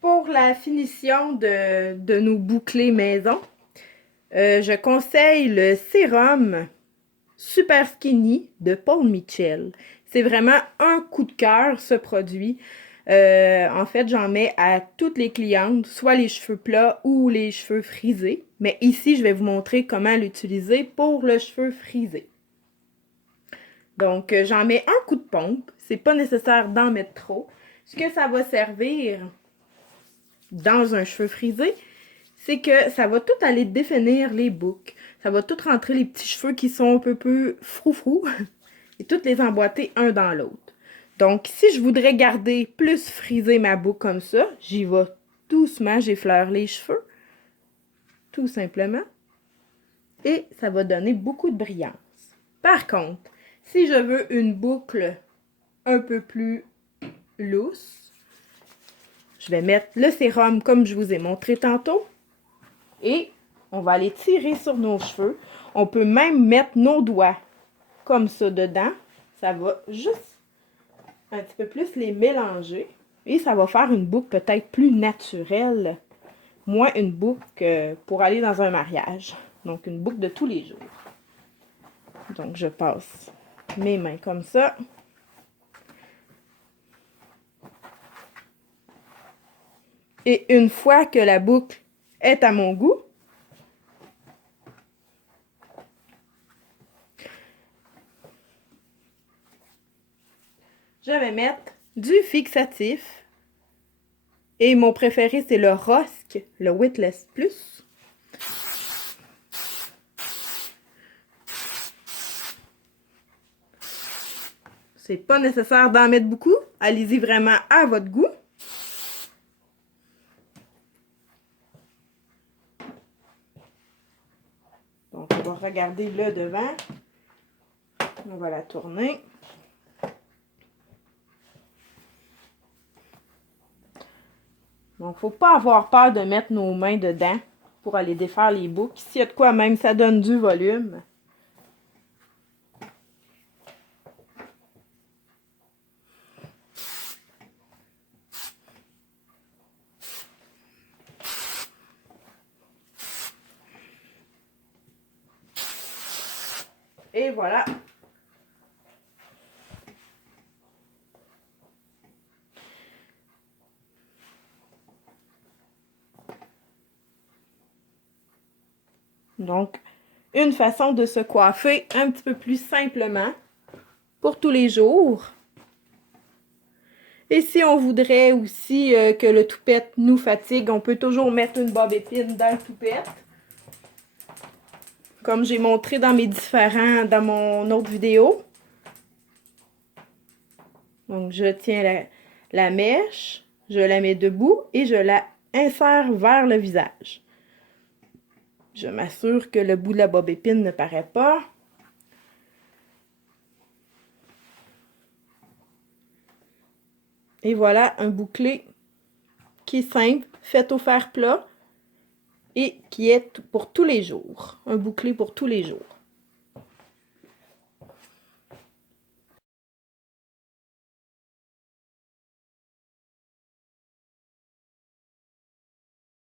Pour la finition de nos bouclés maison, je conseille le sérum Super Skinny de Paul Mitchell. C'est vraiment un coup de cœur, ce produit. En fait, j'en mets à toutes les clientes, soit les cheveux plats ou les cheveux frisés. Mais ici, je vais vous montrer comment l'utiliser pour le cheveu frisé. Donc, j'en mets un coup de pompe. C'est pas nécessaire d'en mettre trop. Ce que ça va servir dans un cheveu frisé, c'est que ça va tout aller définir les boucles. Ça va tout rentrer les petits cheveux qui sont un peu froufrou et toutes les emboîter un dans l'autre. Donc, si je voudrais garder plus frisé ma boucle comme ça, j'y vais doucement, j'effleure les cheveux, tout simplement. Et ça va donner beaucoup de brillance. Par contre, si je veux une boucle un peu plus lousse, je vais mettre le sérum comme je vous ai montré tantôt. Et on va aller tirer sur nos cheveux. On peut même mettre nos doigts comme ça dedans. Ça va juste un petit peu plus les mélanger. Et ça va faire une boucle peut-être plus naturelle. Moins une boucle pour aller dans un mariage. Donc une boucle de tous les jours. Donc je passe mes mains comme ça. Et une fois que la boucle est à mon goût, je vais mettre du fixatif. Et mon préféré, c'est le Rosque, le Witless Plus. C'est pas nécessaire d'en mettre beaucoup. Allez-y vraiment à votre goût. Donc, on va regarder le devant. On va la tourner. Donc, il ne faut pas avoir peur de mettre nos mains dedans pour aller défaire les boucles. S'il y a de quoi, même, ça donne du volume. Et voilà. Donc, une façon de se coiffer un petit peu plus simplement pour tous les jours. Et si on voudrait aussi que le toupette nous fatigue, on peut toujours mettre une bob épine dans le toupette. Comme j'ai montré dans dans mon autre vidéo. Donc, je tiens la mèche, je la mets debout et je la insère vers le visage. Je m'assure que le bout de la bob épine ne paraît pas. Et voilà un bouclé qui est simple, fait au fer plat et qui est pour tous les jours. Un bouclé pour tous les jours.